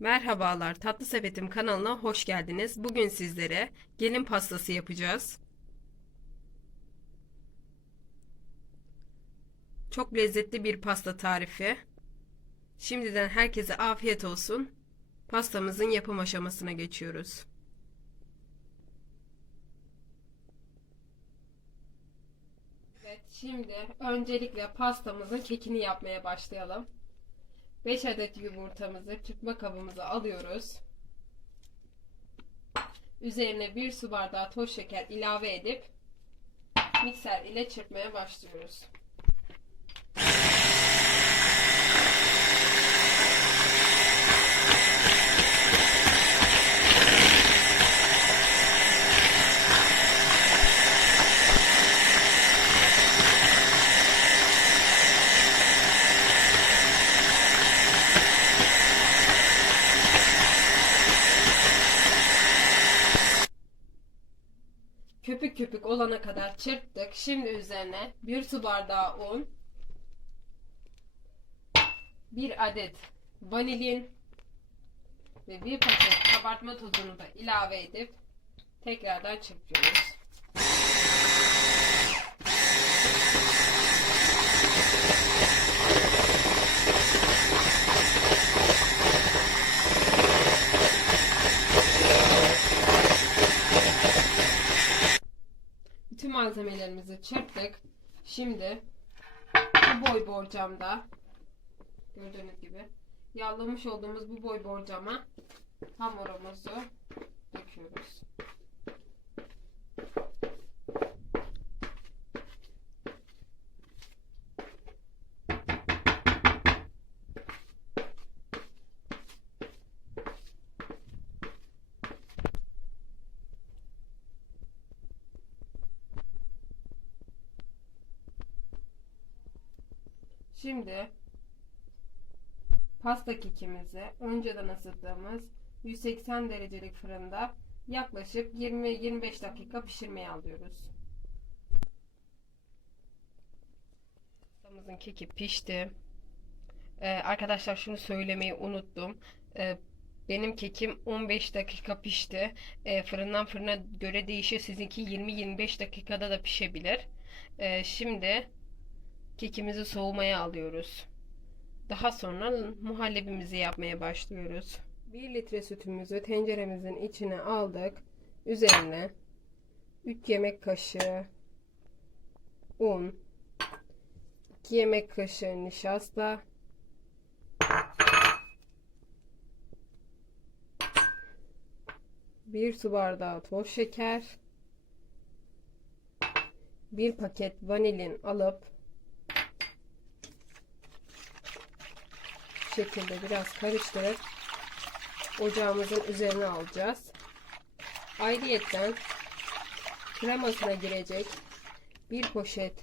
Merhabalar, Tatlı Sepetim kanalına hoş geldiniz. Bugün sizlere gelin pastası yapacağız. Çok lezzetli bir pasta tarifi. Şimdiden herkese afiyet olsun. Pastamızın yapım aşamasına geçiyoruz. Evet, şimdi öncelikle pastamızın kekini yapmaya başlayalım. 5 adet yumurtamızı çırpma kabımıza alıyoruz. Üzerine 1 su bardağı toz şeker ilave edip mikser ile çırpmaya başlıyoruz. Kadar çırptık. Şimdi üzerine 1 su bardağı un, 1 adet vanilin ve 1 paket kabartma tozunu da ilave edip tekrardan çırpıyoruz. Malzemelerimizi çırptık. Şimdi bu boy borcamda gördüğünüz gibi yağlamış olduğumuz bu boy borcama hamurumuzu döküyoruz. Şimdi pasta kekimizi önceden ısıttığımız 180 derecelik fırında yaklaşık 20-25 dakika pişirmeye alıyoruz. Pastamızın keki pişti. Ee, arkadaşlar şunu söylemeyi unuttum. Ee, benim kekim 15 dakika pişti. Ee, fırından fırına göre değişir. Sizinki 20-25 dakikada da pişebilir. Ee, şimdi kekimizi soğumaya alıyoruz. Daha sonra muhallebimizi yapmaya başlıyoruz. 1 litre sütümüzü tenceremizin içine aldık. Üzerine 3 yemek kaşığı un, 2 yemek kaşığı nişasta, bir su bardağı toz şeker, bir paket vanilin alıp şu şekilde biraz karıştırıp ocağımızın üzerine alacağız. Ayrıyetten kremasına girecek bir poşet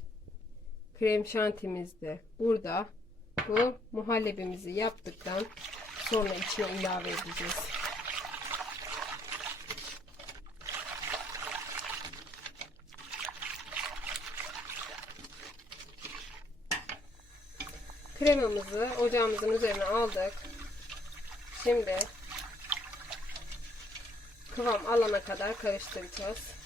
krem şantimiz de burada. Bu muhallebimizi yaptıktan sonra içine ilave edeceğiz. Kremamızı ocağımızın üzerine aldık. Şimdi kıvam alana kadar karıştıracağız.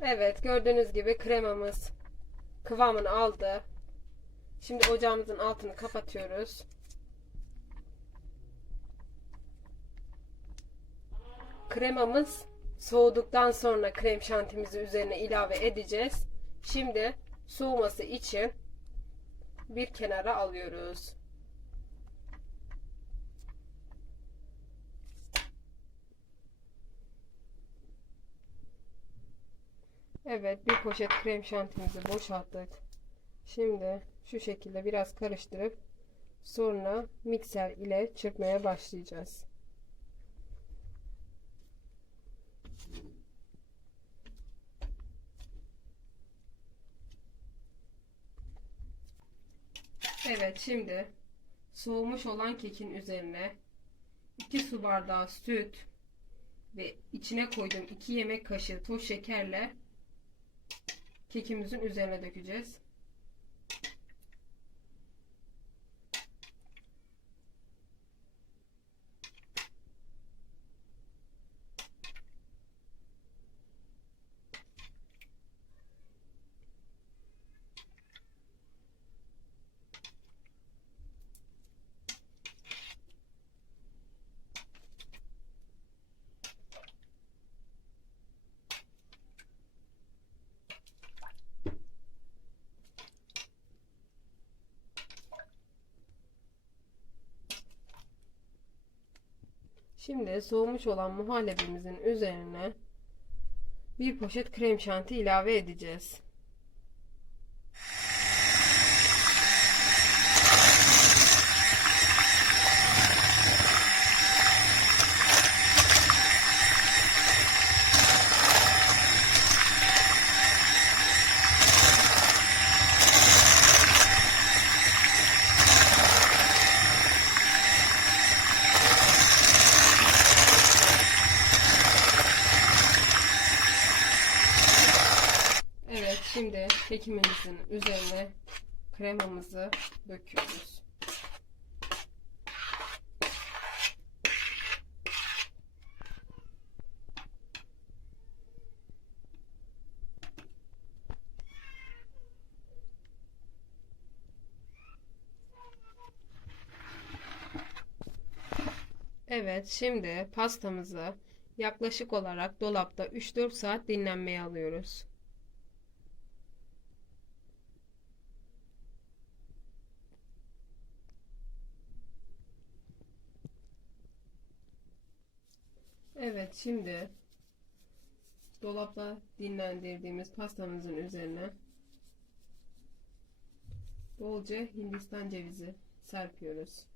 Evet gördüğünüz gibi kremamız kıvamını aldı. Şimdi ocağımızın altını kapatıyoruz. Kremamız soğuduktan sonra krem şantimizi üzerine ilave edeceğiz. Şimdi soğuması için bir kenara alıyoruz. Evet, bir poşet krem şantimizi boşalttık. Şimdi şu şekilde biraz karıştırıp sonra mikser ile çırpmaya başlayacağız. Evet, şimdi soğumuş olan kekin üzerine 2 su bardağı süt ve içine koyduğum 2 yemek kaşığı toz şekerle kekimizin üzerine dökeceğiz. Şimdi soğumuş olan muhallebimizin üzerine bir poşet krem şanti ilave edeceğiz. Evet, şimdi kekimimizin üzerine kremamızı döküyoruz. Evet, şimdi pastamızı yaklaşık olarak dolapta 3-4 saat dinlenmeye alıyoruz. Evet, şimdi dolapta dinlendirdiğimiz pastamızın üzerine bolca Hindistan cevizi serpiyoruz.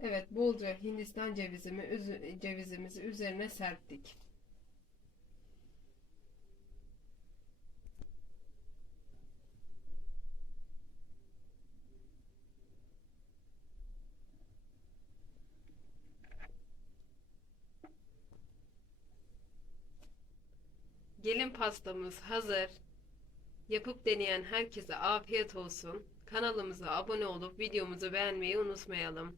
Evet, bolca Hindistan cevizimi, cevizimizi üzerine serptik. Gelin pastamız hazır. Yapıp deneyen herkese afiyet olsun. Kanalımıza abone olup videomuzu beğenmeyi unutmayalım.